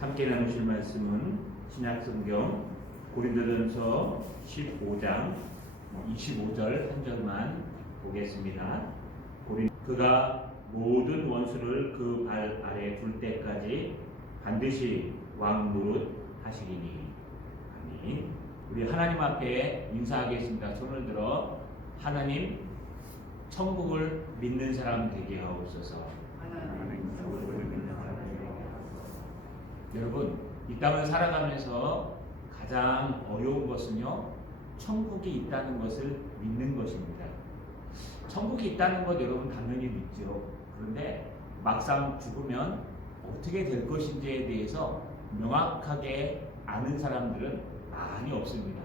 함께 나누실 말씀은 신약성경 고린도전서 15장 25절 한 절만 보겠습니다. 그가 모든 원수를 그 발 아래 둘 때까지 반드시 왕 노릇 하시리니. 아멘. 우리 하나님 앞에 인사하겠습니다. 손을 들어. 하나님, 천국을 믿는 사람 되게 하옵소서. 여러분, 이 땅을 살아가면서 가장 어려운 것은요, 천국이 있다는 것을 믿는 것입니다. 천국이 있다는 것 여러분 당연히 믿죠. 그런데 막상 죽으면 어떻게 될 것인지에 대해서 명확하게 아는 사람들은 많이 없습니다.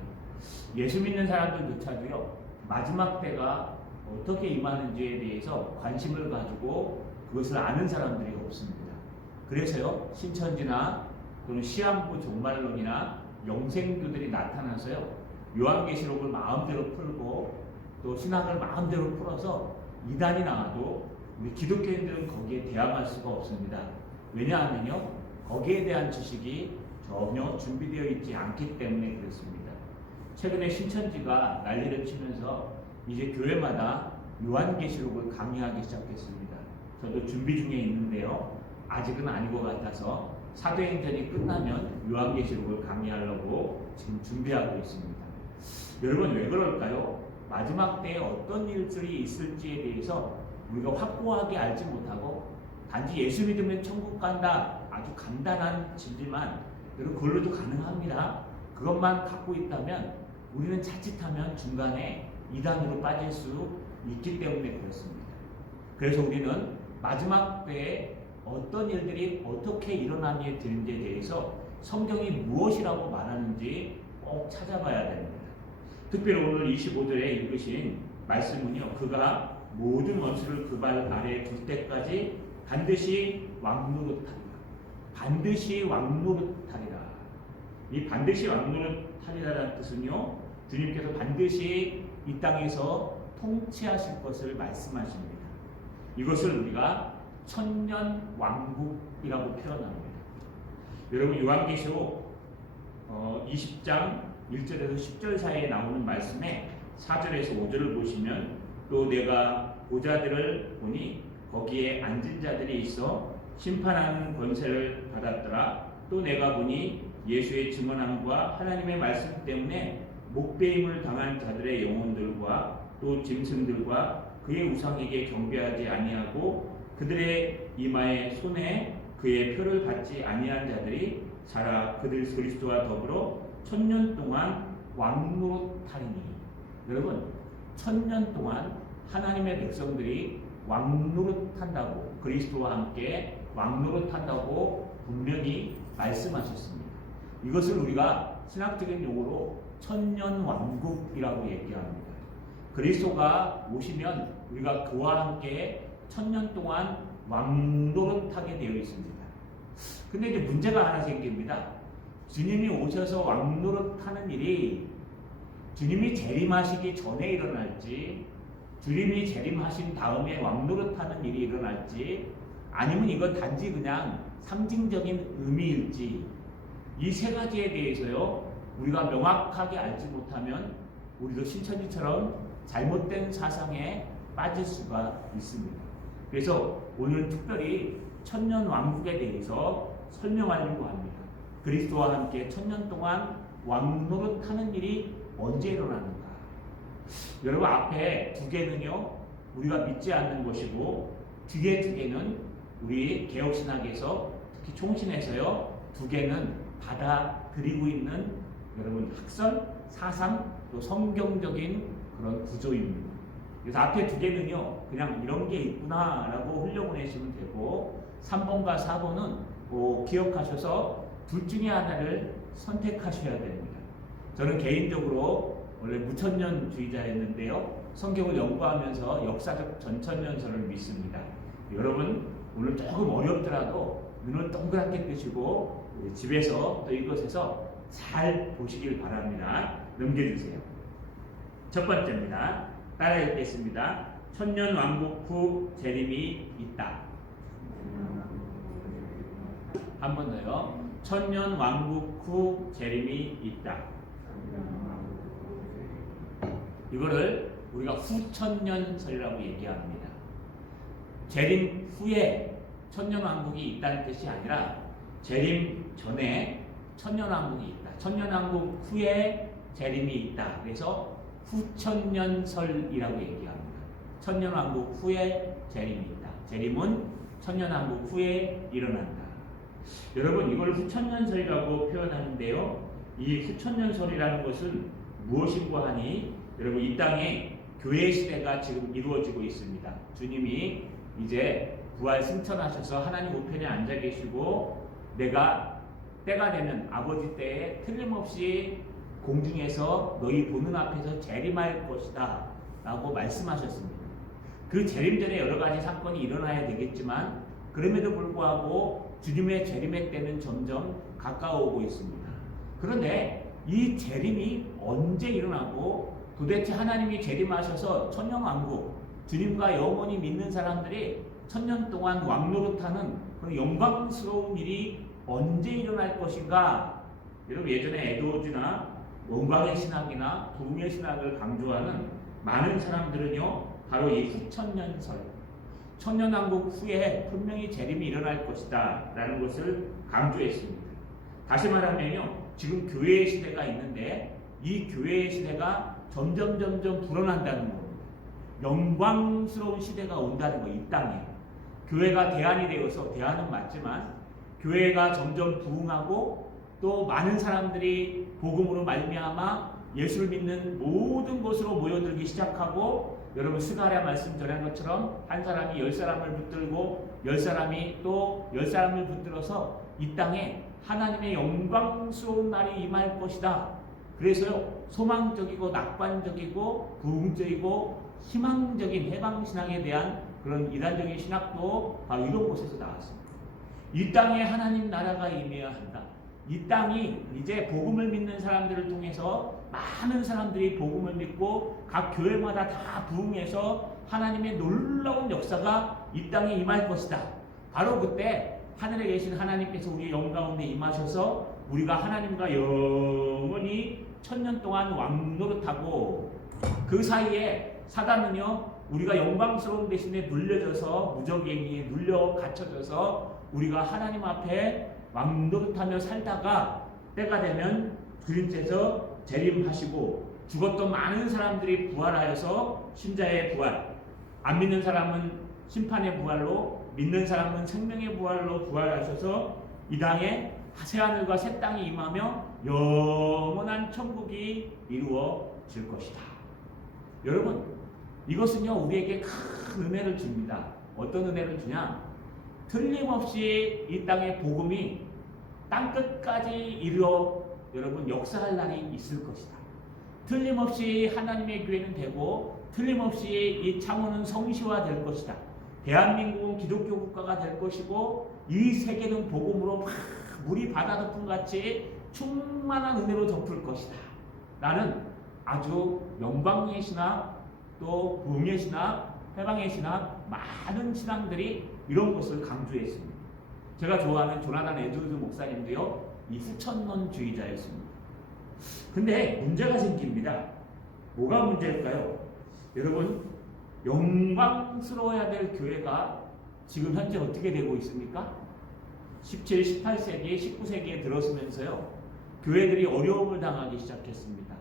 예수 믿는 사람들조차도요, 마지막 때가 어떻게 임하는지에 대해서 관심을 가지고 그것을 아는 사람들이 없습니다. 그래서요, 신천지나 또는 시한부 종말론이나 영생교들이 나타나서요, 요한계시록을 마음대로 풀고 또 신학을 마음대로 풀어서 이단이 나와도 우리 기독교인들은 거기에 대항할 수가 없습니다. 왜냐하면요, 거기에 대한 지식이 전혀 준비되어 있지 않기 때문에 그렇습니다. 최근에 신천지가 난리를 치면서 이제 교회마다 요한계시록을 강의하기 시작했습니다. 저도 준비 중에 있는데요, 아직은 아닌 것 같아서 사도행전이 끝나면 요한계시록을 강의하려고 지금 준비하고 있습니다. 여러분, 왜 그럴까요? 마지막 때에 어떤 일들이 있을지에 대해서 우리가 확고하게 알지 못하고 단지 예수 믿으면 천국 간다, 아주 간단한 진리만, 여러분 그걸로도 가능합니다. 그것만 갖고 있다면 우리는 자칫하면 중간에 이단으로 빠질 수 있기 때문에 그렇습니다. 그래서 우리는 마지막 때에 어떤 일들이 어떻게 일어나게 되는지에 대해서 성경이 무엇이라고 말하는지 꼭 찾아봐야 됩니다. 특별히 오늘 25절에 읽으신 말씀은요, 그가 모든 원수를 그 발 아래에 둘 때까지 반드시 왕노릇하리라. 반드시 왕노릇하리라. 이 반드시 왕노릇하리라는 뜻은요, 주님께서 반드시 이 땅에서 통치하실 것을 말씀하십니다. 이것을 우리가 천년 왕국이라고 표현합니다. 여러분, 요한계시록 20장 1절에서 10절 사이에 나오는 말씀에 4절에서 5절을 보시면, 또 내가 보좌들을 보니 거기에 앉은 자들이 있어 심판하는 권세를 받았더라. 또 내가 보니 예수의 증언함과 하나님의 말씀 때문에 목배임을 당한 자들의 영혼들과 또 짐승들과 그의 우상에게 경배하지 아니하고 그들의 이마에 손에 그의 표를 받지 아니한 자들이 살아 그들 그리스도와 더불어 천년 동안 왕노릇하리니. 여러분, 천년 동안 하나님의 백성들이 왕노릇한다고, 그리스도와 함께 왕노릇한다고 분명히 말씀하셨습니다. 이것을 우리가 신학적인 용어로 천년왕국이라고 얘기합니다. 그리스도가 오시면 우리가 그와 함께 천년 동안 왕노릇하게 되어 있습니다. 근데 이제 문제가 하나 생깁니다. 주님이 오셔서 왕노릇하는 일이 주님이 재림하시기 전에 일어날지, 주님이 재림하신 다음에 왕노릇하는 일이 일어날지, 아니면 이건 단지 그냥 상징적인 의미일지, 이 세 가지에 대해서요, 우리가 명확하게 알지 못하면 우리도 신천지처럼 잘못된 사상에 빠질 수가 있습니다. 그래서 오늘 특별히 천년 왕국에 대해서 설명하려고 합니다. 그리스도와 함께 천년 동안 왕노릇하는 일이 언제 일어나는가? 여러분, 앞에 두 개는요, 우리가 믿지 않는 것이고, 뒤에 두 개는 우리 개혁신학에서, 특히 총신에서요, 두 개는 받아들이고 있는 여러분 학설, 사상, 또 성경적인 그런 구조입니다. 그래서 앞에 두 개는요, 그냥 이런 게 있구나라고 흘려보내시면 되고, 3번과 4번은 기억하셔서 둘 중에 하나를 선택하셔야 됩니다. 저는 개인적으로 원래 무천년주의자였는데요, 성경을 연구하면서 역사적 전천년설을 믿습니다. 여러분, 오늘 조금 어렵더라도 눈을 동그랗게 뜨시고 집에서 또 이것에서 잘 보시길 바랍니다. 넘겨주세요. 첫 번째입니다. 따라 읽겠습니다. 천년 왕국 후 재림이 있다. 한 번 더요. 천년 왕국 후 재림이 있다. 이거를 우리가 후천년설이라고 얘기합니다. 재림 후에 천년왕국이 있다는 뜻이 아니라 재림 전에 천년왕국이 있다. 천년왕국 후에 재림이 있다. 그래서 후천년설이라고 얘기합니다. 천년왕국 후에 재림이 있다. 재림은 천년왕국 후에 일어난다. 여러분, 이걸 후천년설이라고 표현하는데요. 이 후천년설이라는 것은 무엇인고 하니, 여러분, 이 땅에 교회 시대가 지금 이루어지고 있습니다. 주님이 이제 부활 승천하셔서 하나님 우편에 앉아 계시고, 내가 때가 되면 아버지 때에 틀림없이 공중에서 너희 보는 앞에서 재림할 것이다 라고 말씀하셨습니다. 그 재림 전에 여러 가지 사건이 일어나야 되겠지만, 그럼에도 불구하고 주님의 재림의 때는 점점 가까워오고 있습니다. 그런데 이 재림이 언제 일어나고, 도대체 하나님이 재림하셔서 천년왕국, 주님과 영원히 믿는 사람들이 천년 동안 왕노릇하는 그런 영광스러운 일이 언제 일어날 것인가? 여러분, 예전에 에드워즈나 원광의 신학이나 부흥의 신학을 강조하는 많은 사람들은요, 바로 이 후천년설, 천년왕국 후에 분명히 재림이 일어날 것이다 라는 것을 강조했습니다. 다시 말하면요, 지금 교회의 시대가 있는데 이 교회의 시대가 점점 불어난다는 겁니다. 영광스러운 시대가 온다는 거, 이 땅에. 교회가 대안이 되어서, 대안은 맞지만 교회가 점점 부흥하고 또 많은 사람들이 복음으로 말미암아 예수를 믿는 모든 곳으로 모여들기 시작하고, 여러분 스가랴 말씀 전한 것처럼 한 사람이 10사람을 붙들고 10사람이 또 10사람을 붙들어서 이 땅에 하나님의 영광스러운 날이 임할 것이다. 그래서요, 소망적이고 낙관적이고 부흥적이고 희망적인 해방신앙에 대한 그런 이단적인 신학도 바로 이런 곳에서 나왔습니다. 이 땅에 하나님 나라가 임해야 한다. 이 땅이 이제 복음을 믿는 사람들을 통해서 많은 사람들이 복음을 믿고 각 교회마다 다 부흥해서 하나님의 놀라운 역사가 이 땅에 임할 것이다. 바로 그때 하늘에 계신 하나님께서 우리의 영 가운데 임하셔서 우리가 하나님과 영원히 천년 동안 왕노릇하고, 그 사이에 사단은요, 우리가 영광스러운 대신에 눌려져서 무적행위에 눌려 갇혀져서 우리가 하나님 앞에 왕노릇하며 살다가 때가 되면 주님께서 재림하시고, 죽었던 많은 사람들이 부활하여서 신자의 부활, 안 믿는 사람은 심판의 부활로, 믿는 사람은 생명의 부활로 부활하셔서 이 땅에 새하늘과 새 땅이 임하며 영원한 천국이 이루어질 것이다. 여러분, 이것은요, 우리에게 큰 은혜를 줍니다. 어떤 은혜를 주냐? 틀림없이 이 땅의 복음이 땅끝까지 이르러 여러분 역사할 날이 있을 것이다. 틀림없이 하나님의 교회는 되고, 틀림없이 이 창원은 성시화될 것이다. 대한민국은 기독교 국가가 될 것이고, 이 세계는 복음으로 막 물이 바다 덮음 같이 충만한 은혜로 덮을 것이다. 라는 아주 영광의 신학, 또 부흥의 신학, 해방의 신학, 많은 신앙들이 이런 것을 강조했습니다. 제가 좋아하는 조나단 에드워즈 목사님도요, 이 후천론주의자였습니다. 근데 문제가 생깁니다. 뭐가 문제일까요? 여러분, 영광스러워야 될 교회가 지금 현재 어떻게 되고 있습니까? 17, 18세기, 19세기에 들어서면서요, 교회들이 어려움을 당하기 시작했습니다.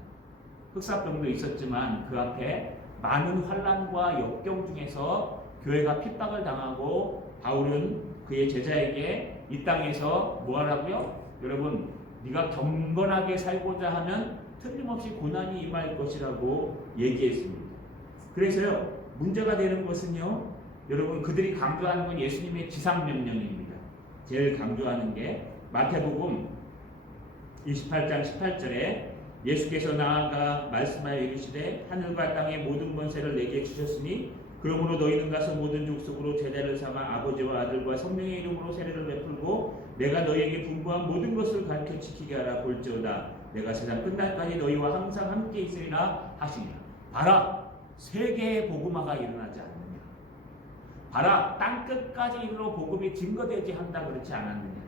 흑사병도 있었지만 그 앞에 많은 환난과 역경 중에서 교회가 핍박을 당하고, 바울은 그의 제자에게 이 땅에서 뭐 하라고요? 여러분, 네가 경건하게 살고자 하면 틀림없이 고난이 임할 것이라고 얘기했습니다. 그래서요, 문제가 되는 것은요, 여러분, 그들이 강조하는 건 예수님의 지상명령입니다. 제일 강조하는 게 마태복음 28장 18절에 예수께서 나아가 말씀하여 이르시되 하늘과 땅의 모든 권세를 내게 주셨으니 그러므로 너희는 가서 모든 족속으로 제자를 삼아 아버지와 아들과 성령의 이름으로 세례를 베풀고 내가 너희에게 분부한 모든 것을 가르쳐 지키게 하라. 볼지어다 내가 세상 끝날까지 너희와 항상 함께 있으리라 하시니라. 봐라, 세계의 복음화가 일어나지 않느냐. 봐라, 땅끝까지 이르러 복음이 증거되지 한다 그렇지 않았느냐.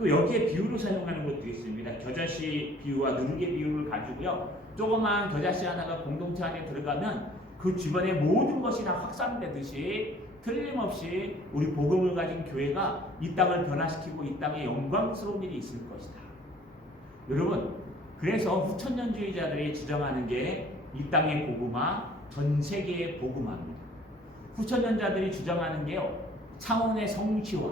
또 여기에 비유를 사용하는 것도 있습니다. 겨자씨 비유와 누룩의 비유를 가지고요. 조그마한 겨자씨 하나가 공동체 안에 들어가면 그 주변의 모든 것이 다 확산되듯이 틀림없이 우리 복음을 가진 교회가 이 땅을 변화시키고 이 땅에 영광스러운 일이 있을 것이다. 여러분, 그래서 후천년주의자들이 주장하는 게 이 땅의 복음화, 전 세계의 복음화입니다. 후천년자들이 주장하는 게요, 창원의 성시화,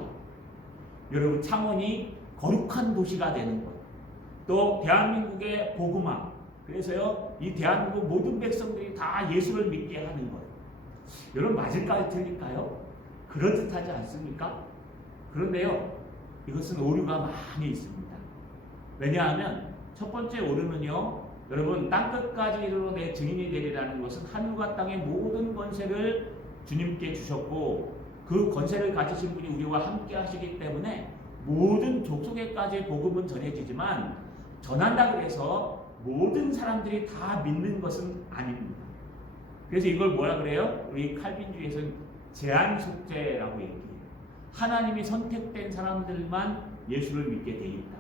여러분 창원이 거룩한 도시가 되는 것, 또 대한민국의 복음화, 그래서요 이 대한민국 모든 백성들이 다 예수를 믿게 하는 것. 여러분 맞을까요? 틀릴까요? 그럴듯하지 않습니까? 그런데요 이것은 오류가 많이 있습니다. 왜냐하면 첫 번째 오류는요, 여러분 땅끝까지 이르러 내 증인이 되리라는 것은 하늘과 땅의 모든 권세를 주님께 주셨고 그 권세를 가지신 분이 우리와 함께 하시기 때문에 모든 족속에까지 복음은 전해지지만 전한다 그래서 모든 사람들이 다 믿는 것은 아닙니다. 그래서 이걸 뭐라 그래요? 우리 칼빈주의에서는 제한 속죄라고 얘기해요. 하나님이 선택된 사람들만 예수를 믿게 돼 있다.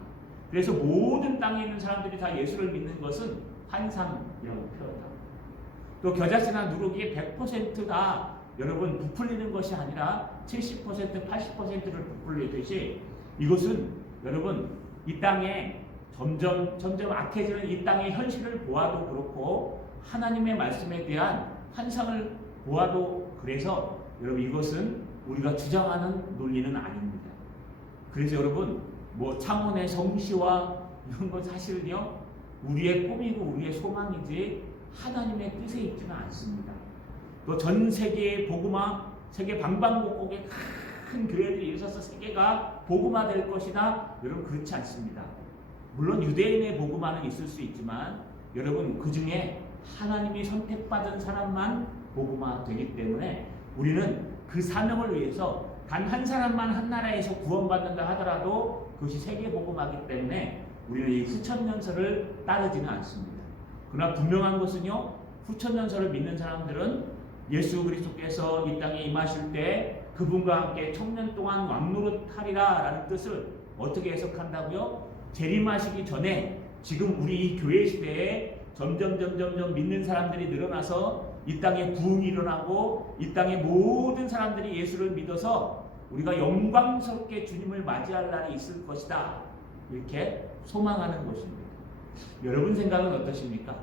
그래서 모든 땅에 있는 사람들이 다 예수를 믿는 것은 환상이라고 표현합니다. 또 겨자씨나 누룩이 100%다 여러분 부풀리는 것이 아니라 70%, 80%를 부풀리듯이 이것은 여러분 이 땅에 점점 악해지는 이 땅의 현실을 보아도 그렇고 하나님의 말씀에 대한 환상을 보아도 그래서 여러분 이것은 우리가 주장하는 논리는 아닙니다. 그래서 여러분 뭐 창원의 성시와 이런 건 사실은요 우리의 꿈이고 우리의 소망이지 하나님의 뜻에 있지는 않습니다. 또 전 세계의 복음화, 세계 방방곡곡에 큰 교회들이 있어서 세계가 복음화될 것이다. 여러분 그렇지 않습니다. 물론 유대인의 복음화는 있을 수 있지만 여러분 그 중에 하나님이 선택받은 사람만 복음화되기 때문에 우리는 그 사명을 위해서 단 한 사람만 한 나라에서 구원받는다 하더라도 그것이 세계 복음화이기 때문에 우리는 이 후천년설을 따르지는 않습니다. 그러나 분명한 것은요, 후천년설을 믿는 사람들은 예수 그리스도께서 이 땅에 임하실 때 그분과 함께 천년 동안 왕노릇하리라 라는 뜻을 어떻게 해석한다고요? 재림하시기 전에 지금 우리 이 교회 시대에 점점 믿는 사람들이 늘어나서 이 땅에 부흥이 일어나고 이 땅의 모든 사람들이 예수를 믿어서 우리가 영광스럽게 주님을 맞이할 날이 있을 것이다. 이렇게 소망하는 것입니다. 여러분 생각은 어떠십니까?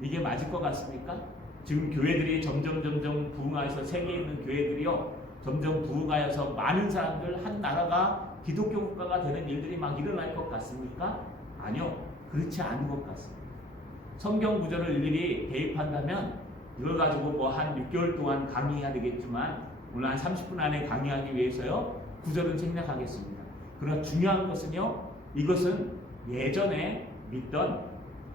이게 맞을 것 같습니까? 지금 교회들이 점점 부흥하여서 세계에 있는 교회들이요 점점 부흥하여서 많은 사람들 한 나라가 기독교 국가가 되는 일들이 막 일어날 것 같습니까? 아니요, 그렇지 않은 것 같습니다. 성경 구절을 일일이 대입한다면 이걸 가지고 뭐 한 6개월 동안 강의해야 되겠지만 오늘 한 30분 안에 강의하기 위해서요 구절은 생략하겠습니다. 그러나 중요한 것은요, 이것은 예전에 믿던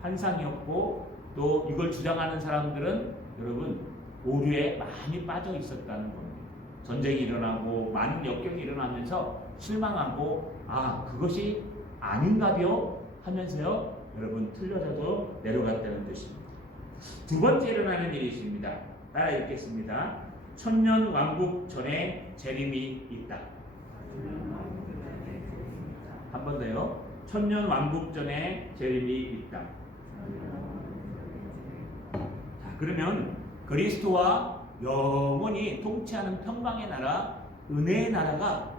환상이었고 또 이걸 주장하는 사람들은 여러분 오류에 많이 빠져 있었다는 겁니다. 전쟁이 일어나고 많은 역경이 일어나면서 실망하고 그것이 아닌가벼 하면서요 여러분 틀려져도 내려갔다는 뜻입니다. 두 번째 일어나는 일이 있습니다. 따라 읽겠습니다. 천년 왕국 전에 재림이 있다. 한 번 더요. 천년 왕국 전에 재림이 있다. 자, 그러면 그리스도와 영원히 통치하는 평강의 나라, 은혜의 나라가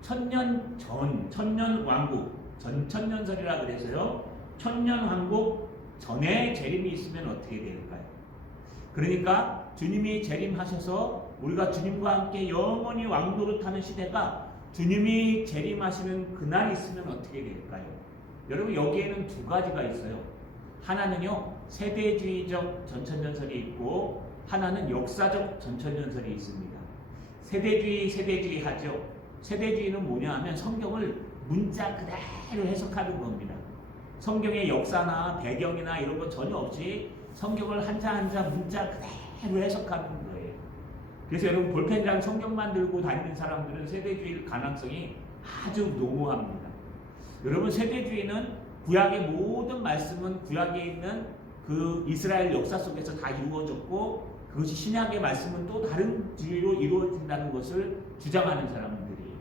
천년 전, 천년 왕국, 전천년설이라 그래서요. 천년 왕국 전에 재림이 있으면 어떻게 될까요? 그러니까 주님이 재림하셔서 우리가 주님과 함께 영원히 왕노릇하는 시대가 주님이 재림하시는 그날이 있으면 어떻게 될까요? 여러분 여기에는 두 가지가 있어요. 하나는요 세대주의적 전천년설이 있고 하나는 역사적 전천년설이 있습니다. 세대주의 하죠. 세대주의는 뭐냐 하면 성경을 문자 그대로 해석하는 겁니다. 성경의 역사나 배경이나 이런 거 전혀 없이 성경을 한자 한자 문자 그대로 해석하는 거예요. 그래서 여러분 볼펜이랑 성경만 들고 다니는 사람들은 세대주의일 가능성이 아주 농후합니다. 여러분 세대주의는 구약의 모든 말씀은 구약에 있는 그 이스라엘 역사 속에서 다 이루어졌고 그것이 신약의 말씀은 또 다른 주의로 이루어진다는 것을 주장하는 사람들이에요.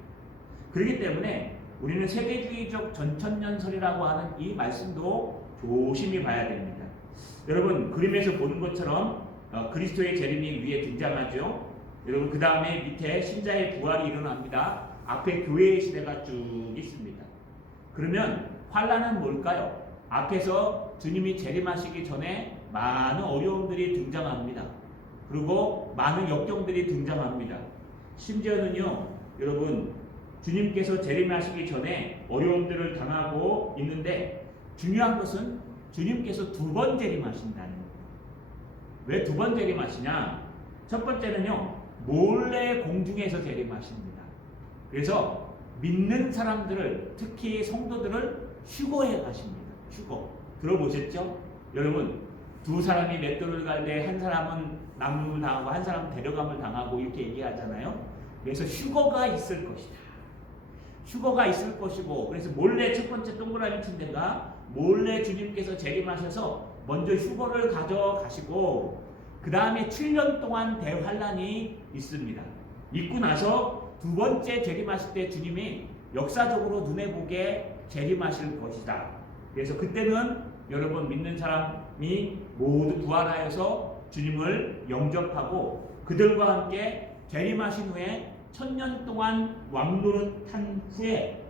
그렇기 때문에 우리는 세대주의적 전천년설이라고 하는 이 말씀도 조심히 봐야 됩니다. 여러분 그림에서 보는 것처럼 그리스도의 재림이 위에 등장하죠. 여러분 그 다음에 밑에 신자의 부활이 일어납니다. 앞에 교회의 시대가 쭉 있습니다. 그러면 환란은 뭘까요? 앞에서 주님이 재림하시기 전에 많은 어려움들이 등장합니다. 그리고 많은 역경들이 등장합니다. 심지어는요, 여러분 주님께서 재림하시기 전에 어려움들을 당하고 있는데 중요한 것은 주님께서 두 번 재림하신다는 거예요. 왜 두 번 재림하시냐? 첫 번째는요, 몰래 공중에서 재림하십니다. 그래서 믿는 사람들을, 특히 성도들을 휴거해 가십니다. 휴거. 들어보셨죠? 여러분, 두 사람이 맷돌을 갈 때 한 사람은 남음을 당하고 한 사람은 데려감을 당하고 이렇게 얘기하잖아요. 그래서 휴거가 있을 것이다. 휴거가 있을 것이고, 그래서 몰래 첫 번째 동그라미 친 데가 몰래 주님께서 재림하셔서 먼저 휴거를 가져가시고 그 다음에 7년 동안 대환란이 있습니다. 있고 나서 두 번째 재림하실 때 주님이 역사적으로 눈에 보게 재림하실 것이다. 그래서 그때는 여러분 믿는 사람이 모두 부활하여서 주님을 영접하고 그들과 함께 재림하신 후에 1000년 동안 왕노릇한 후에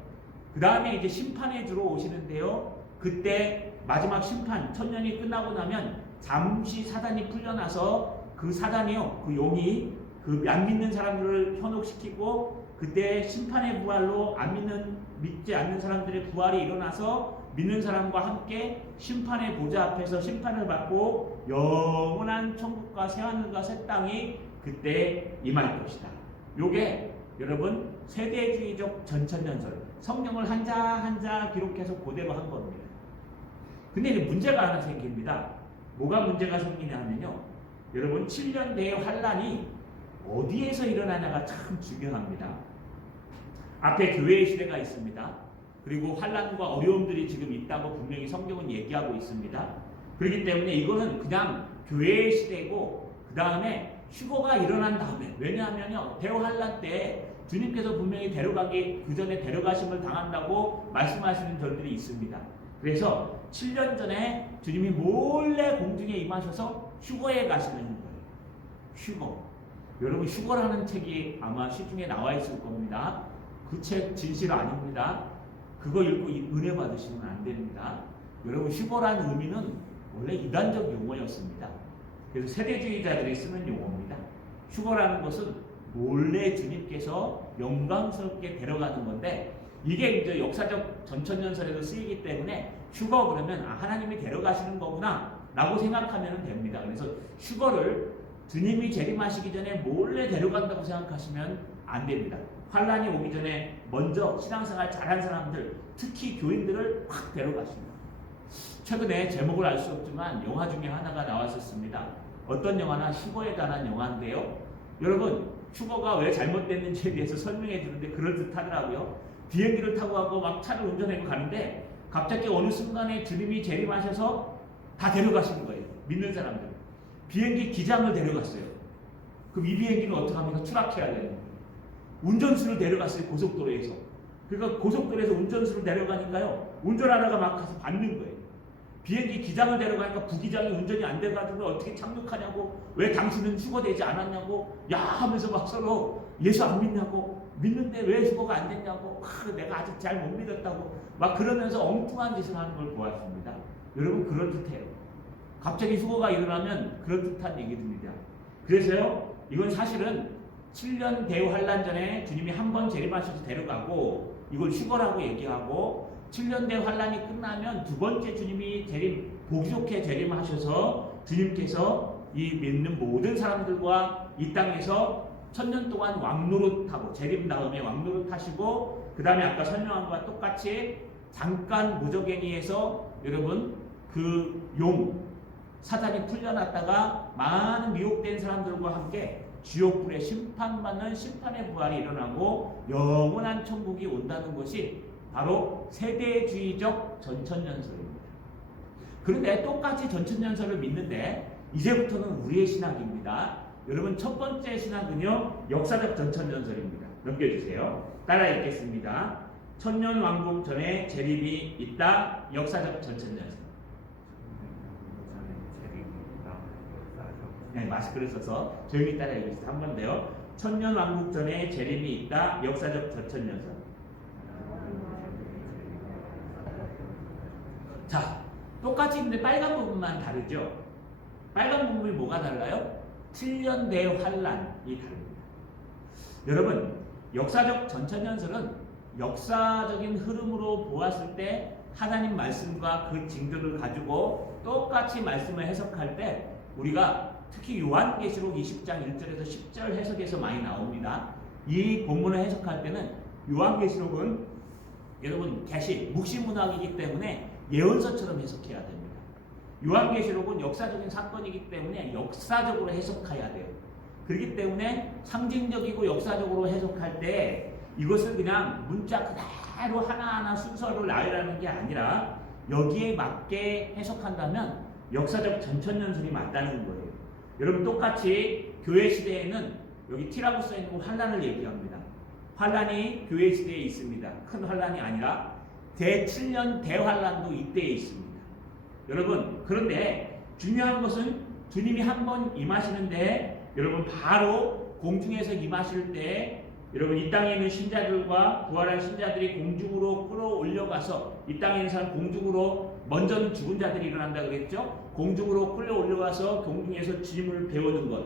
그 다음에 이제 심판에 들어오시는데요. 그때 마지막 심판 1000년이 끝나고 나면 잠시 사단이 풀려나서 그 사단이요, 그 용이 그 안 믿는 사람들을 현혹시키고 그때 심판의 부활로 믿지 않는 사람들의 부활이 일어나서 믿는 사람과 함께 심판의 보좌 앞에서 심판을 받고 영원한 천국과 새하늘과 새 땅이 그때 임할 것이다. 요게 여러분 세대주의적 전천년설, 성경을 한자 한자 기록해서 그대로 한 겁니다. 근데 이제 문제가 하나 생깁니다. 뭐가 문제가 생기냐 하면요, 여러분 7년 대의 환란이 어디에서 일어나냐가 참 중요합니다. 앞에 교회의 시대가 있습니다. 그리고 환란과 어려움들이 지금 있다고 분명히 성경은 얘기하고 있습니다. 그렇기 때문에 이거는 그냥 교회의 시대고 그 다음에 휴거가 일어난 다음에, 왜냐하면요 대환란 때 주님께서 분명히 데려가기 그 전에 데려가심을 당한다고 말씀하시는 절들이 있습니다. 그래서 7년 전에 주님이 몰래 공중에 임하셔서 휴거에 가시는 거예요. 휴거. 여러분 휴거라는 책이 아마 시중에 나와 있을 겁니다. 그 책 진실 아닙니다. 그거 읽고 은혜 받으시면 안 됩니다. 여러분 휴거라는 의미는 원래 이단적 용어였습니다. 그래서 세대주의자들이 쓰는 용어입니다. 휴거라는 것은 몰래 주님께서 영광스럽게 데려가는 건데 이게 이제 역사적 전천년설에도 쓰이기 때문에 휴거 그러면 하나님이 데려가시는 거구나 라고 생각하면 됩니다. 그래서 휴거를 주님이 재림하시기 전에 몰래 데려간다고 생각하시면 안 됩니다. 환란이 오기 전에 먼저 신앙생활 잘한 사람들, 특히 교인들을 확 데려가십니다. 최근에 제목을 알 수 없지만 영화 중에 하나가 나왔었습니다. 어떤 영화나 휴거에 관한 영화인데요. 여러분 휴거가 왜 잘못됐는지에 대해서 설명해 주는데 그럴듯하더라고요. 비행기를 타고 가고 막 차를 운전하고 가는데 갑자기 어느 순간에 주님이 재림하셔서 다 데려가시는 거예요. 믿는 사람들. 비행기 기장을 데려갔어요. 그럼 이 비행기는 어떻게 합니까? 추락해야 돼요. 운전수를 데려갔어요. 고속도로에서. 그러니까 고속도로에서 운전수를 데려가니까요. 운전하다가 막 가서 받는 거예요. 비행기 기장을 데려가니까 부기장이 운전이 안 돼가지고 어떻게 착륙하냐고, 왜 당신은 휴거되지 않았냐고, 야 하면서 막 서로 예수 안 믿냐고, 믿는데 왜 휴거가 안 됐냐고, 내가 아직 잘 못 믿었다고 막 그러면서 엉뚱한 짓을 하는 걸 보았습니다. 여러분 그럴듯해요. 갑자기 휴거가 일어나면 그럴듯한 얘기입니다. 그래서요, 이건 사실은 7년 대환란 전에 주님이 한 번 재림하셔서 데려가고 이걸 휴거라고 얘기하고 7년 대환란이 끝나면 두 번째 주님이 보기 좋게 재림하셔서 주님께서 이 믿는 모든 사람들과 이 땅에서 1000년 동안 왕노릇하고 재림 다음에 왕노릇하시고 그 다음에 아까 설명한 것과 똑같이 잠깐 무적행위에서 여러분 그 사단이 풀려났다가 많은 미혹된 사람들과 함께 지옥불에 심판받는 심판의 부활이 일어나고 영원한 천국이 온다는 것이 바로 세대주의적 전천년설입니다. 그런데 똑같이 전천년설을 믿는데 이제부터는 우리의 신학입니다. 여러분 첫 번째 신학은요 역사적 전천년설입니다. 넘겨주세요. 따라 읽겠습니다. 천년 왕국 전에 재림이 있다. 역사적 전천년설. 네, 마스크를 써서 조용히 따라 읽으시죠. 한 번 더요. 천년 왕국 전에 재림이 있다. 역사적 전천년설. 자, 똑같이 있는데 빨간 부분만 다르죠. 빨간 부분이 뭐가 달라요? 7년 대환란이 다릅니다. 여러분, 역사적 전천년설은 역사적인 흐름으로 보았을 때 하나님 말씀과 그 징조를 가지고 똑같이 말씀을 해석할 때 우리가 특히 요한계시록 20장 1절에서 10절 해석에서 많이 나옵니다. 이 본문을 해석할 때는 요한계시록은 여러분 계시 묵시문학이기 때문에 예언서처럼 해석해야 됩니다. 요한계시록은 역사적인 사건이기 때문에 역사적으로 해석해야 돼요. 그렇기 때문에 상징적이고 역사적으로 해석할 때 이것을 그냥 문자 그대로 하나하나 순서를 나열하는 게 아니라 여기에 맞게 해석한다면 역사적 전천년설이 맞다는 거예요. 여러분 똑같이 교회 시대에는 여기 T라고 써있는 환란을 얘기합니다. 환란이 교회 시대에 있습니다. 큰 환란이 아니라 대7년 대환란도 이때에 있습니다. 여러분 그런데 중요한 것은 주님이 한 번 임하시는데 여러분 바로 공중에서 임하실 때 여러분 이 땅에 있는 신자들과 부활한 신자들이 공중으로 끌어올려가서 이 땅에 있는 사람 공중으로 먼저는 죽은 자들이 일어난다 그랬죠. 공중으로 끌어올려가서 공중에서 주님을 배우는 것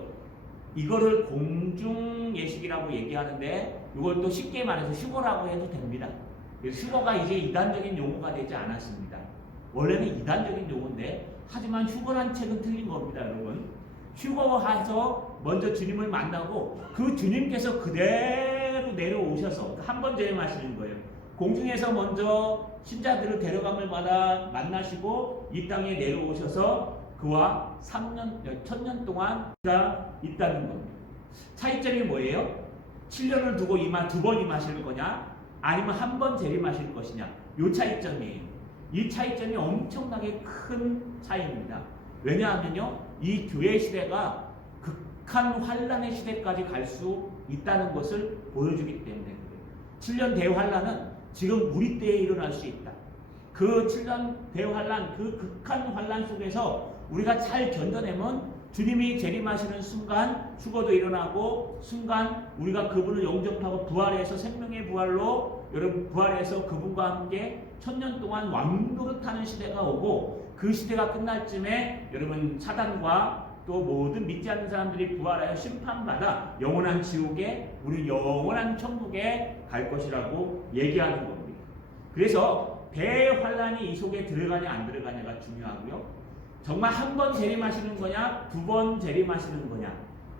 이거를 공중 예식이라고 얘기하는데 이걸 또 쉽게 말해서 휴거라고 해도 됩니다. 휴거가 이제 이단적인 용어가 되지 않았습니다. 원래는 이단적인 용어인데 하지만 휴거란 책은 틀린 겁니다. 여러분 휴거해서 먼저 주님을 만나고 그 주님께서 그대로 내려오셔서 한 번 재림하시는 거예요. 공중에서 먼저 신자들을 데려감을 받아 만나시고 이 땅에 내려오셔서 그와 1000년 동안 있다는 겁니다. 차이점이 뭐예요? 7년을 두고 두 번 임하실 거냐 아니면 한 번 재림하실 것이냐 이 차이점이에요. 이 차이점이 엄청나게 큰 차이입니다. 왜냐하면요 이 교회 시대가 극한 환란의 시대까지 갈 수 있다는 것을 보여주기 때문에 그래요. 7년 대환란은 지금 우리 때에 일어날 수 있다. 그 7년 대환란 그 극한 환란 속에서 우리가 잘 견뎌내면 주님이 재림하시는 순간 휴거도 일어나고 순간 우리가 그분을 영접하고 부활해서 생명의 부활로 여러분 부활해서 그분과 함께 1000년 동안 왕노릇하는 시대가 오고 그 시대가 끝날 쯤에 여러분 사단과 또 모든 믿지 않는 사람들이 부활하여 심판받아 영원한 지옥에 우리 영원한 천국에 갈 것이라고 얘기하는 겁니다. 그래서 대환란이 이 속에 들어가냐 안 들어가냐가 중요하고요. 정말 한 번 재림하시는 거냐 두 번 재림하시는 거냐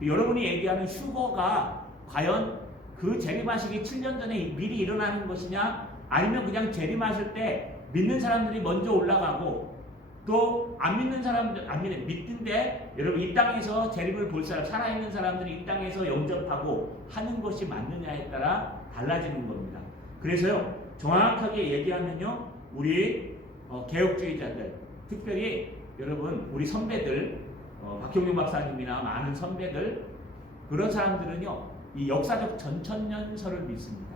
여러분이 얘기하는 휴거가 과연 그 재림하시기 7년 전에 미리 일어나는 것이냐 아니면 그냥 재림하실 때 믿는 사람들이 먼저 올라가고 또 안 믿는 사람들 믿는데 여러분 이 땅에서 재림을 볼 사람 살아있는 사람들이 이 땅에서 영접하고 하는 것이 맞느냐에 따라 달라지는 겁니다. 그래서요 정확하게 얘기하면요 우리 개혁주의자들 특별히 여러분 우리 선배들 박형용 박사님이나 많은 선배들 그런 사람들은요 이 역사적 전천년설을 믿습니다.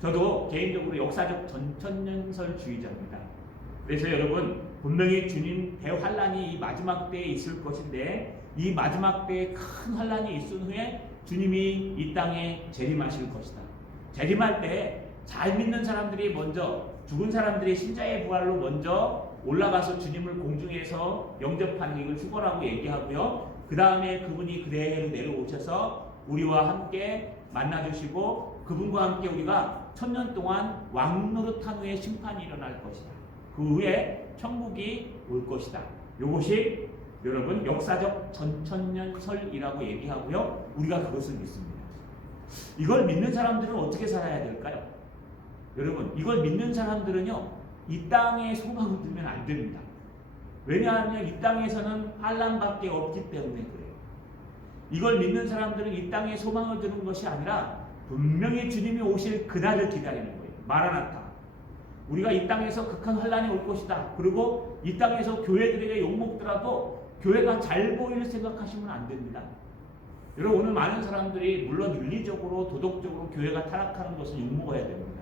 저도 개인적으로 역사적 전천년설주의자입니다. 그래서 여러분 분명히 주님 대환란이 이 마지막 때에 있을 것인데 이 마지막 때에 큰 환란이 있은 후에 주님이 이 땅에 재림하실 것이다. 재림할 때 잘 믿는 사람들이 먼저 죽은 사람들이 신자의 부활로 먼저 올라가서 주님을 공중에서 영접하는 이걸 휴거라고 얘기하고요. 그 다음에 그분이 그대로 내려오셔서 우리와 함께 만나주시고 그분과 함께 우리가 1000년 동안 왕노릇한 후에 심판이 일어날 것이다. 그 후에 천국이 올 것이다. 이것이 여러분 역사적 전천년설이라고 얘기하고요. 우리가 그것을 믿습니다. 이걸 믿는 사람들은 어떻게 살아야 될까요? 여러분 이걸 믿는 사람들은요 이 땅에 소망을 두면 안 됩니다. 왜냐하면 이 땅에서는 환란밖에 없기 때문에 그래요. 이걸 믿는 사람들은 이 땅에 소망을 두는 것이 아니라 분명히 주님이 오실 그날을 기다리는 거예요. 마라나타. 우리가 이 땅에서 극한 환란이 올 것이다. 그리고 이 땅에서 교회들에게 욕먹더라도 교회가 잘 보일 생각하시면 안 됩니다. 여러분 오늘 많은 사람들이 물론 윤리적으로 도덕적으로 교회가 타락하는 것은 욕먹어야 됩니다.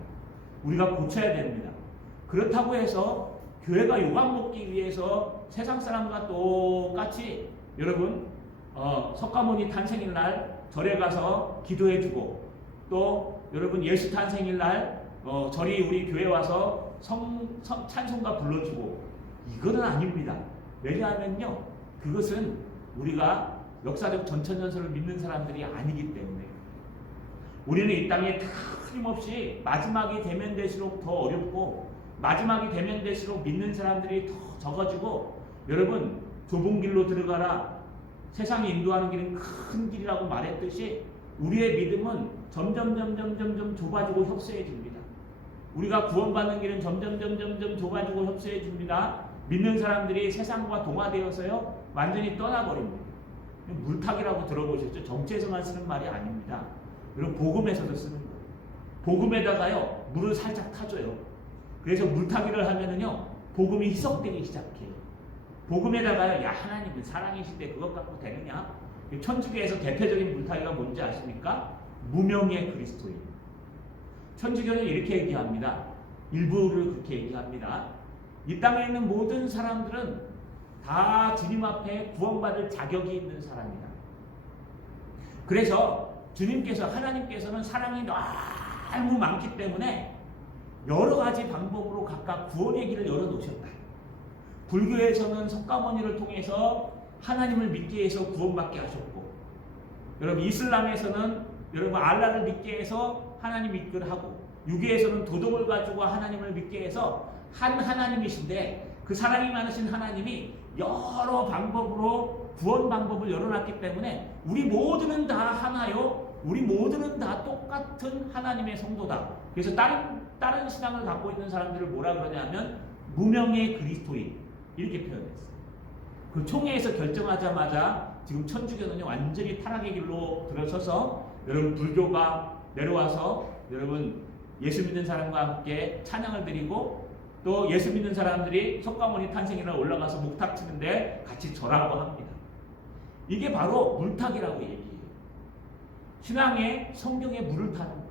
우리가 고쳐야 됩니다. 그렇다고 해서 교회가 요강 먹기 위해서 세상 사람과 똑같이 여러분 석가모니 탄생일 날 절에 가서 기도해주고 또 여러분 예수 탄생일 날 절이 우리 교회 와서 찬송가 불러주고 이거는 아닙니다. 왜냐하면요 그것은 우리가 역사적 전천연설을 믿는 사람들이 아니기 때문에 우리는 이 땅에 틀림없이 마지막이 되면 될수록 더 어렵고 마지막이 되면 될수록 믿는 사람들이 더 적어지고 여러분 좁은 길로 들어가라 세상이 인도하는 길은 큰 길이라고 말했듯이 우리의 믿음은 점점 좁아지고 협소해집니다. 우리가 구원받는 길은 점점 좁아지고 협소해집니다. 믿는 사람들이 세상과 동화되어서요 완전히 떠나버립니다. 물타기라고 들어보셨죠? 정치에서만 쓰는 말이 아닙니다. 그리고 복음에서도 쓰는 거예요. 복음에다가요 물을 살짝 타줘요. 그래서 물타기를 하면은요 복음이 희석되기 시작해요. 복음에다가요 야 하나님은 사랑이신데 그것 갖고 되느냐? 천주교에서 대표적인 물타기가 뭔지 아십니까? 무명의 그리스도인. 천주교는 이렇게 얘기합니다. 일부를 그렇게 얘기합니다. 이 땅에 있는 모든 사람들은 다 주님 앞에 구원받을 자격이 있는 사람이다. 그래서 하나님께서는 사랑이 너무 많기 때문에 여러 가지 방법으로 각각 구원의 길을 열어놓으셨다. 불교에서는 석가모니를 통해서 하나님을 믿게 해서 구원받게 하셨고 여러분 이슬람에서는 여러분 알라를 믿게 해서 하나님 믿기를 하고 유교에서는 도덕을 가지고 하나님을 믿게 해서 한 하나님이신데 그 사랑이 많으신 하나님이 여러 방법으로 구원 방법을 열어놨기 때문에 우리 모두는 다 하나요. 우리 모두는 다 똑같은 하나님의 성도다. 그래서 다른 신앙을 갖고 있는 사람들을 뭐라 그러냐면 무명의 그리스도인 이렇게 표현했어요. 그 총회에서 결정하자마자 지금 천주교는 완전히 타락의 길로 들어서서 여러분 불교가 내려와서 여러분 예수 믿는 사람과 함께 찬양을 드리고 또 예수 믿는 사람들이 석가모니 탄생이나 올라가서 목탁 치는데 같이 절하고 합니다. 이게 바로 물타기라고 얘기해요. 신앙에 성경에 물을 타는 거예요.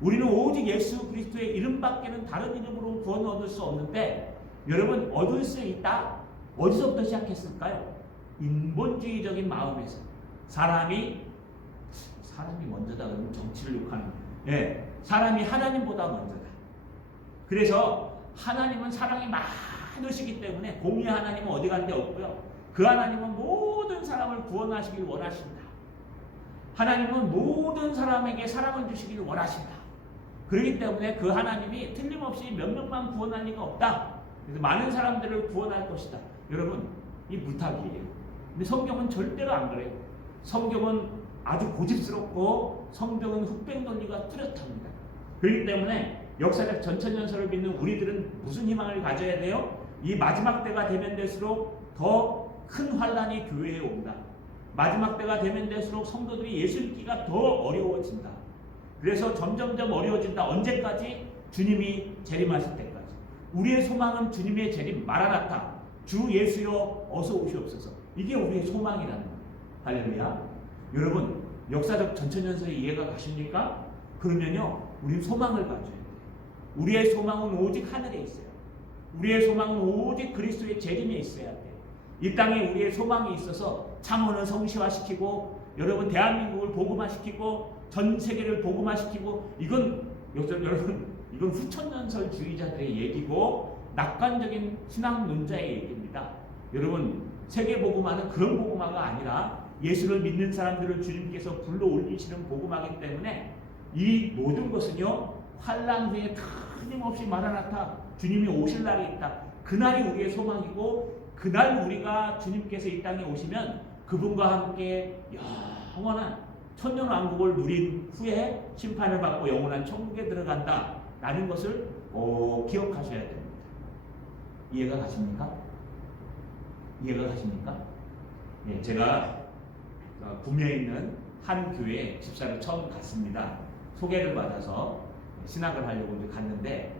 우리는 오직 예수 그리스도의 이름밖에는 다른 이름으로 구원을 얻을 수 없는데 여러분 얻을 수 있다. 어디서부터 시작했을까요? 인본주의적인 마음에서 사람이 먼저다 그러면 정치를 욕하는 거예요. 사람이 하나님보다 먼저다. 그래서 하나님은 사랑이 많으시기 때문에 공의 하나님은 어디 간 데 없고요. 그 하나님은 모든 사람을 구원하시길 원하신다. 하나님은 모든 사람에게 사랑을 주시길 원하신다. 그렇기 때문에 그 하나님이 틀림없이 몇 명만 구원할 리가 없다. 그래서 많은 사람들을 구원할 것이다. 여러분 이 물타기예요. 근데 성경은 절대로 안 그래요. 성경은 아주 고집스럽고 성경은 흑백 논리가 뚜렷합니다. 그렇기 때문에 역사적 전천연설을 믿는 우리들은 무슨 희망을 가져야 돼요? 이 마지막 때가 되면 될수록 더 큰 환란이 교회에 온다. 마지막 때가 되면 될수록 성도들이 예수 믿기가 더 어려워진다. 그래서 점점 어려워진다. 언제까지? 주님이 재림하실 때까지. 우리의 소망은 주님의 재림 마라나타. 주 예수여 어서 오시옵소서. 이게 우리의 소망이라는 거예요. 할렐루야. 여러분 역사적 전천연설의 이해가 가십니까? 그러면요 우리는 소망을 가져야 돼요. 우리의 소망은 오직 하늘에 있어요. 우리의 소망은 오직 그리스도의 재림에 있어야 돼요. 이 땅에 우리의 소망이 있어서 창원을 성시화시키고 여러분 대한민국을 복음화시키고 전 세계를 복음화시키고 이건 여러분 이건 후천연설주의자들의 얘기고 낙관적인 신학론자의 얘기입니다. 여러분 세계 복음화는 그런 복음화가 아니라 예수를 믿는 사람들을 주님께서 불러 올리시는 복음화이기 때문에 이 모든 것은요 환난 후에 틀림없이 마라나타 주님이 오실 날이 있다. 그날이 우리의 소망이고 그날 우리가 주님께서 이 땅에 오시면 그분과 함께 영원한 천년왕국을 누린 후에 심판을 받고 영원한 천국에 들어간다 라는 것을 기억하셔야 됩니다. 이해가 가십니까? 이해가 가십니까? 예, 제가 구미에 있는 한 교회에 집사를 처음 갔습니다. 소개를 받아서 신학을 하려고 이제 갔는데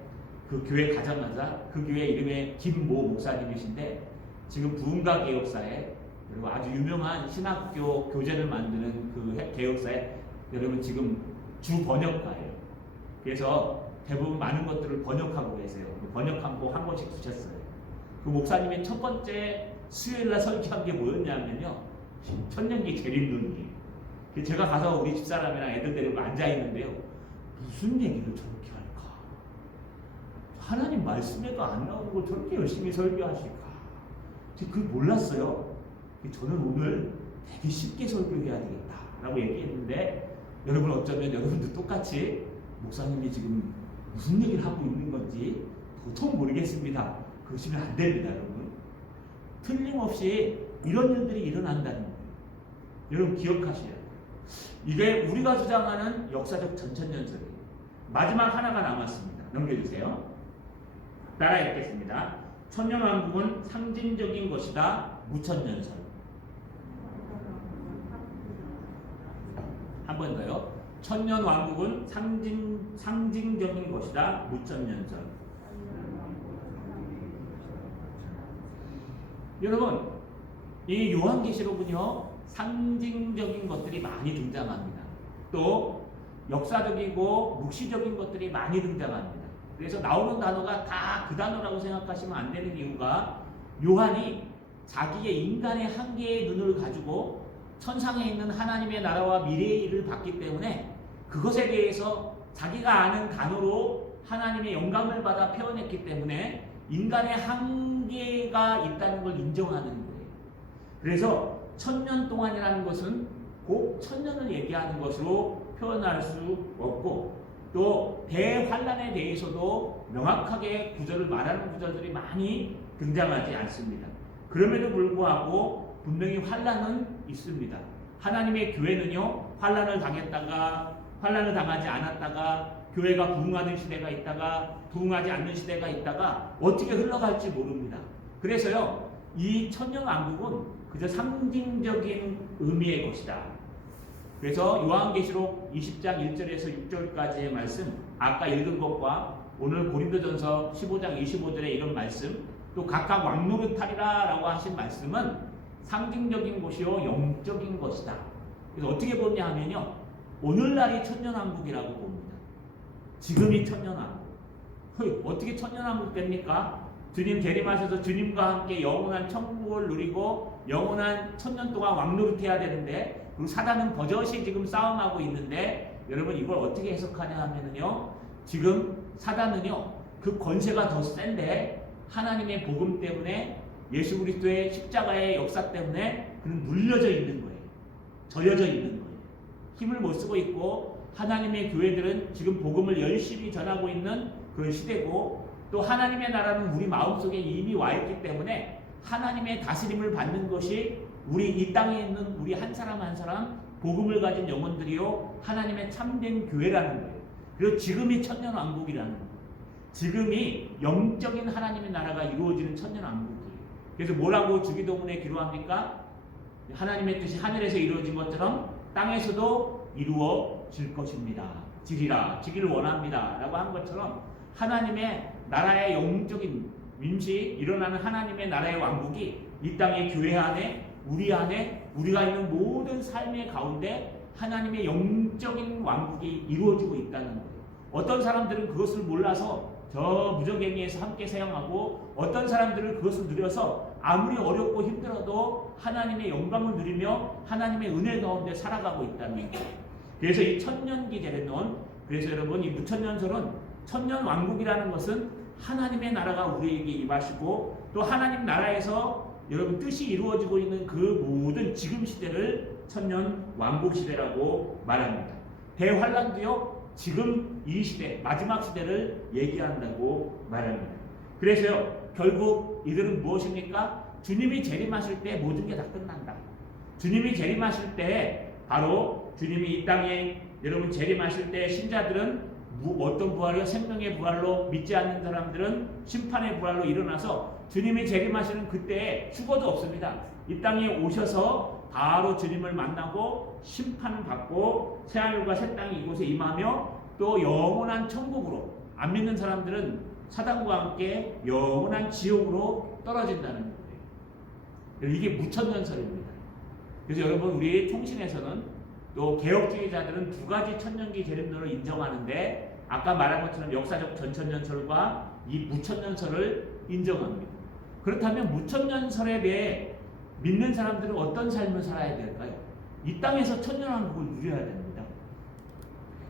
그 교회 가자마자 그 교회 이름이 김모 목사님이신데 지금 부흥가 개혁사에 그리고 아주 유명한 신학교 교재를 만드는 그 개혁사에 여러분 지금 주 번역가예요. 그래서 대부분 많은 것들을 번역하고 계세요. 번역한 거 한 권씩 두셨어요. 그 목사님의 첫 번째 수요일날 설교한 게 뭐였냐면요, 천년기 재림론이에요. 제가 가서 우리 집사람이랑 애들 데리고 앉아있는데요, 무슨 얘기를 저렇게 할까? 하나님 말씀에도 안 나오는 걸 저렇게 열심히 설교하실까? 그걸 몰랐어요. 저는 오늘 되게 쉽게 설교해야 되겠다 라고 얘기했는데, 여러분 어쩌면 여러분도 똑같이 목사님이 지금 무슨 얘기를 하고 있는 건지 도통 모르겠습니다. 그러시면 안 됩니다, 여러분. 틀림없이 이런 일들이 일어난다는 거예요. 여러분 기억하셔야 돼요. 이게 우리가 주장하는 역사적 전천년설이에요. 마지막 하나가 남았습니다. 넘겨주세요. 따라 읽겠습니다. 천년왕국은 상징적인 것이다. 무천년설. 한 번 더요. 천년왕국은 상징적인 것이다. 무천년설. 여러분, 이 요한계시록은요, 상징적인 것들이 많이 등장합니다. 또 역사적이고 묵시적인 것들이 많이 등장합니다. 그래서 나오는 단어가 다 그 단어라고 생각하시면 안 되는 이유가, 요한이 자기의 인간의 한계의 눈을 가지고 천상에 있는 하나님의 나라와 미래의 일을 봤기 때문에 그것에 대해서 자기가 아는 단어로 하나님의 영감을 받아 표현했기 때문에 인간의 한계가 있다는 걸 인정하는 거예요. 그래서 천년 동안이라는 것은 곧 천년을 얘기하는 것으로 표현할 수 없고, 또 대환란에 대해서도 명확하게 구절을 말하는 구절들이 많이 등장하지 않습니다. 그럼에도 불구하고 분명히 환란은 있습니다. 하나님의 교회는요, 환란을 당했다가 환란을 당하지 않았다가 교회가 부흥하는 시대가 있다가 부흥하지 않는 시대가 있다가 어떻게 흘러갈지 모릅니다. 그래서요, 이 천년왕국은 그저 상징적인 의미의 것이다. 그래서 요한계시록 20장 1절에서 6절까지의 말씀, 아까 읽은 것과 오늘 고린도전서 15장 25절의 이런 말씀, 또 각각 왕노릇하리라 라고 하신 말씀은 상징적인 것이요 영적인 것이다. 그래서 어떻게 보냐 하면요, 오늘날이 천년왕국이라고 봅니다. 지금이 천년왕국. 어떻게 천년왕국 됩니까? 주님 재림하셔서 주님과 함께 영원한 천국을 누리고 영원한 천년 동안 왕노릇해야 되는데, 그 사단은 버젓이 지금 싸움하고 있는데, 여러분 이걸 어떻게 해석하냐 하면은요, 지금 사단은요, 그 권세가 더 센데 하나님의 복음 때문에, 예수 그리스도의 십자가의 역사 때문에 그는 눌려져 있는 거예요. 절여져 있는 거예요. 힘을 못 쓰고 있고, 하나님의 교회들은 지금 복음을 열심히 전하고 있는 그런 시대고, 또 하나님의 나라는 우리 마음속에 이미 와 있기 때문에 하나님의 다스림을 받는 것이 우리 이 땅에 있는 우리 한 사람 한 사람 복음을 가진 영혼들이요, 하나님의 참된 교회라는 거예요. 그리고 지금이 천년왕국이라는 거예요. 지금이 영적인 하나님의 나라가 이루어지는 천년왕국이에요. 그래서 뭐라고 주기도문에 기도합니까? 하나님의 뜻이 하늘에서 이루어진 것처럼 땅에서도 이루어질 것입니다. 지기를 원합니다 라고 한 것처럼, 하나님의 나라의 영적인 임시 일어나는 하나님의 나라의 왕국이 이 땅의 교회 안에, 우리 안에, 우리가 있는 모든 삶의 가운데 하나님의 영적인 왕국이 이루어지고 있다는 거예요. 어떤 사람들은 그것을 몰라서 저 무적행위에서 함께 사용하고, 어떤 사람들은 그것을 누려서 아무리 어렵고 힘들어도 하나님의 영광을 누리며 하나님의 은혜 가운데 살아가고 있다는 거예요. 그래서 이 천년기 재림론, 그래서 여러분 이 무천년설은 천년왕국이라는 것은 하나님의 나라가 우리에게 임하시고, 또 하나님 나라에서 여러분 뜻이 이루어지고 있는 그 모든 지금 시대를 천년왕국 시대라고 말합니다. 대환란도요, 지금 이 시대, 마지막 시대를 얘기한다고 말합니다. 그래서요, 결국 이들은 무엇입니까? 주님이 재림하실 때 모든 게 다 끝난다. 주님이 재림하실 때, 바로 주님이 이 땅에 여러분 재림하실 때 신자들은 어떤 부활이요? 생명의 부활로, 믿지 않는 사람들은 심판의 부활로 일어나서 주님이 재림하시는 그때에 휴거도 없습니다. 이 땅에 오셔서 바로 주님을 만나고 심판을 받고 새하늘과 새 땅이 이곳에 임하며 또 영원한 천국으로, 안 믿는 사람들은 사단과 함께 영원한 지옥으로 떨어진다는 거예요. 이게 무천년설입니다. 그래서 여러분 우리 통신에서는, 또 개혁주의자들은 두 가지 천년기 재림론을 인정하는데, 아까 말한 것처럼 역사적 전천년설과 이 무천년설을 인정합니다. 그렇다면 무천년설에 대해 믿는 사람들은 어떤 삶을 살아야 될까요? 이 땅에서 천년왕국을 누려야 됩니다.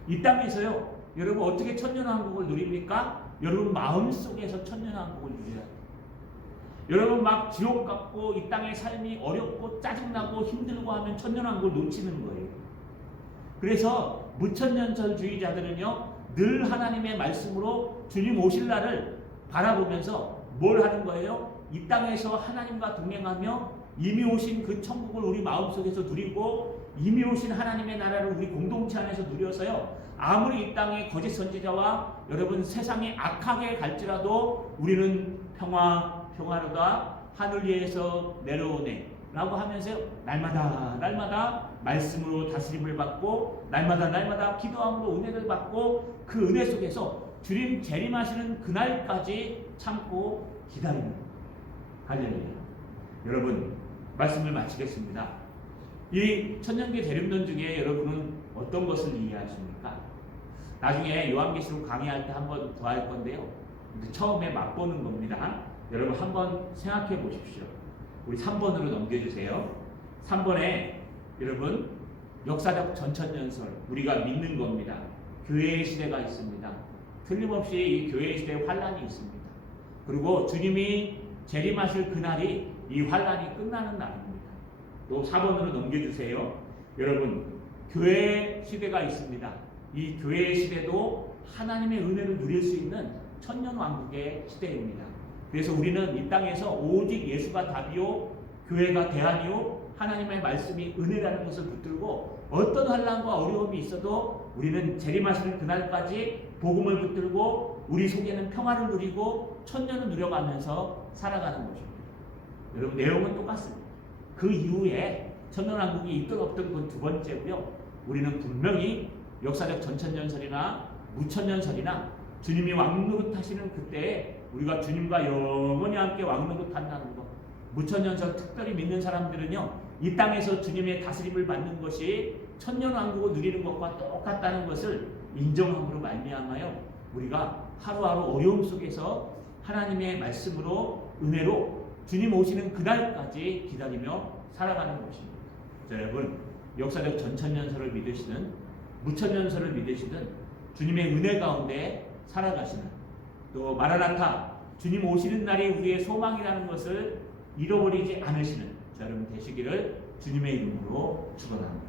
이 땅에서요, 여러분 어떻게 천년왕국을 누립니까? 여러분 마음속에서 천년왕국을 누려야 돼요. 여러분 막 지옥 같고 이 땅의 삶이 어렵고 짜증나고 힘들고 하면 천년왕국을 놓치는 거예요. 그래서 무천년설주의자들은요, 늘 하나님의 말씀으로 주님 오실 날을 바라보면서 뭘 하는 거예요? 이 땅에서 하나님과 동행하며 이미 오신 그 천국을 우리 마음속에서 누리고 이미 오신 하나님의 나라를 우리 공동체 안에서 누려서요, 아무리 이 땅의 거짓 선지자와 여러분 세상이 악하게 갈지라도 우리는 평화로다 하늘 위에서 내려오네 라고 하면서 날마다 말씀으로 다스림을 받고 날마다 기도함으로 은혜를 받고 그 은혜 속에서 주님 재림하시는 그날까지 참고 기다리는 거예요. 할렐루야. 여러분 말씀을 마치겠습니다. 이 천년기 대림론 중에 여러분은 어떤 것을 이해하십니까? 나중에 요한계시록 강의할 때 한번 더 할 건데요. 처음에 맛보는 겁니다. 여러분 한번 생각해 보십시오. 우리 3번으로 넘겨주세요. 3번에 여러분 역사적 전천년설 우리가 믿는 겁니다. 교회의 시대가 있습니다. 틀림없이 이 교회의 시대에 환란이 있습니다. 그리고 주님이 재림하실 그날이 이 환란이 끝나는 날입니다. 또 4번으로 넘겨주세요. 여러분 교회의 시대가 있습니다. 이 교회의 시대도 하나님의 은혜를 누릴 수 있는 천년왕국의 시대입니다. 그래서 우리는 이 땅에서 오직 예수가 답이요 교회가 대안이요 하나님의 말씀이 은혜라는 것을 붙들고 어떤 환난과 어려움이 있어도 우리는 재림하시는 그날까지 복음을 붙들고 우리 속에는 평화를 누리고 천년을 누려가면서 살아가는 것입니다. 여러분 내용은 똑같습니다. 그 이후에 천년왕국이 있든 없든 그건 두 번째고요. 우리는 분명히 역사적 전천년설이나 무천년설이나 주님이 왕노릇하시는 그때에 우리가 주님과 영원히 함께 왕노릇한다는 것. 무천년설 특별히 믿는 사람들은요, 이 땅에서 주님의 다스림을 받는 것이 천년왕국을 누리는 것과 똑같다는 것을 인정함으로 말미암아요, 우리가 하루하루 어려움 속에서 하나님의 말씀으로 은혜로 주님 오시는 그날까지 기다리며 살아가는 것입니다. 여러분 역사적 전천년설을 믿으시든 무천년설을 믿으시든 주님의 은혜 가운데 살아가시는 또 마라나타 주님 오시는 날이 우리의 소망이라는 것을 잃어버리지 않으시는 여러분 되시기를 주님의 이름으로 축원합니다.